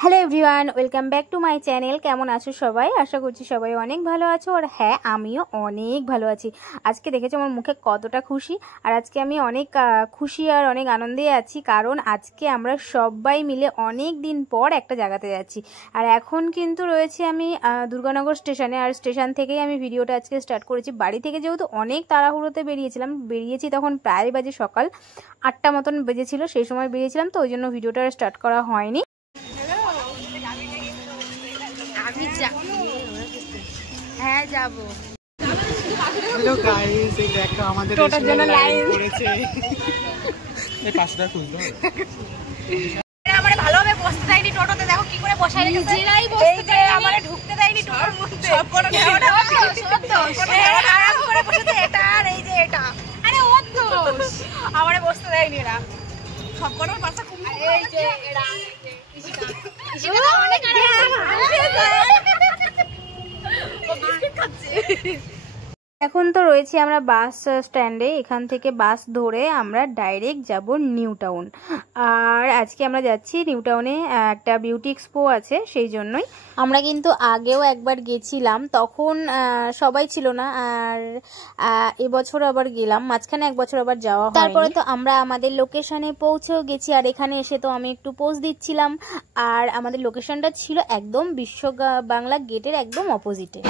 Hello everyone, welcome back to my channel. কেমন আছো সবাই? আশা করছি সবাই অনেক ভালো আছো। আর হ্যাঁ, আমিও অনেক ভালো আছি। আজকে দেখেছো আমার মুখে কতটা খুশি। আর আজকে আমি অনেক খুশি আর অনেক আনন্দে আছি, কারণ আজকে আমরা সবাই মিলে অনেক দিন পর একটা জায়গাতে যাচ্ছি। আর এখন কিন্তু রয়েছে আমি দুর্গানগর স্টেশনে। আর স্টেশন থেকেই আমি ভিডিওটা আজকে স্টার্ট করেছি। বাড়ি থেকে যেহেতু অনেক তাড়াহুড়োতে বেরিয়েছি তখন প্রায় বাজে সকাল 8টা মতন বেজেছিল। সেই সময় বেরিয়েছিলাম, তো ওই জন্য ভিডিওটা স্টার্ট করা হয়নি। হ্যাঁ, যাবো। হ্যালো গাইস, এই দেখো আমাদের টোটোর জন্য লাইন পড়েছে। এই পাঁচটা তুলতো। আমারে ভালোভাবে বসতে দেয়নি টোটোতে, দেখো কি করে বসায় রেখেছে। নিজেরাই বসতে দেয়, আমারে ঢুকতে দেয়নি টোটোর মধ্যে। সব করে আরাম করে বসেছে এটা আর এই যে এটা। আরে ও দোষ, আমারে বসতে দেয়নি এরা। সব করে পাশে খুব এই যে এরা ইসিটা অনেক আরাম করে। এখন তো রয়েছি আমরা বাস স্ট্যান্ডে। এখান থেকে বাস ধরে আমরা ডাইরেক্ট যাব নিউ টাউন। আর আজকে আমরা যাচ্ছি নিউ টাউনে, একটা বিউটি এক্সপো আছে, সেই জন্যই। আমরা কিন্তু আগেও একবার গেছিলাম, তখন সবাই ছিল না। আর এবছর আবার গেলাম, মাঝখানে এক বছর আবার যাওয়া হয়। তারপরে তো আমরা আমাদের লোকেশনে পৌঁছেও গেছি। আর এখানে এসে তো আমি একটু পোস্ট দিচ্ছিলাম। আর আমাদের লোকেশনটা ছিল একদম বিশ্ব বাংলা গেটের একদম অপোজিটে।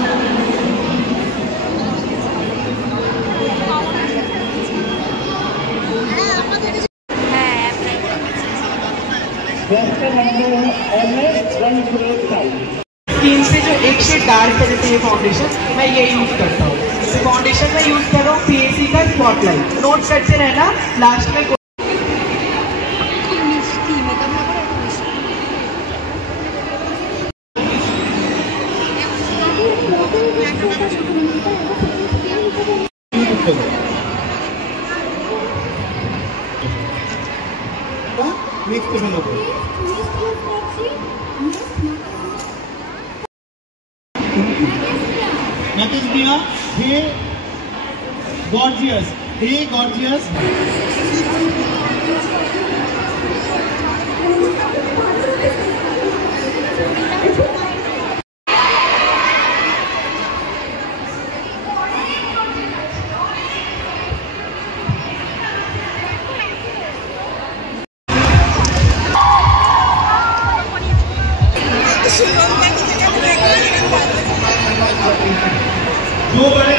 स्किन से जो एक शेड डार्क कर देती है फाउंडेशन, मैं ये यूज करता हूँ। फाउंडेशन में यूज कर रहा हूँ पीएसी का स्पॉटलाइट। नोट करते रहना, लास्ट में That is Mia. Hey, gorgeous. Hey, gorgeous. दो बड़े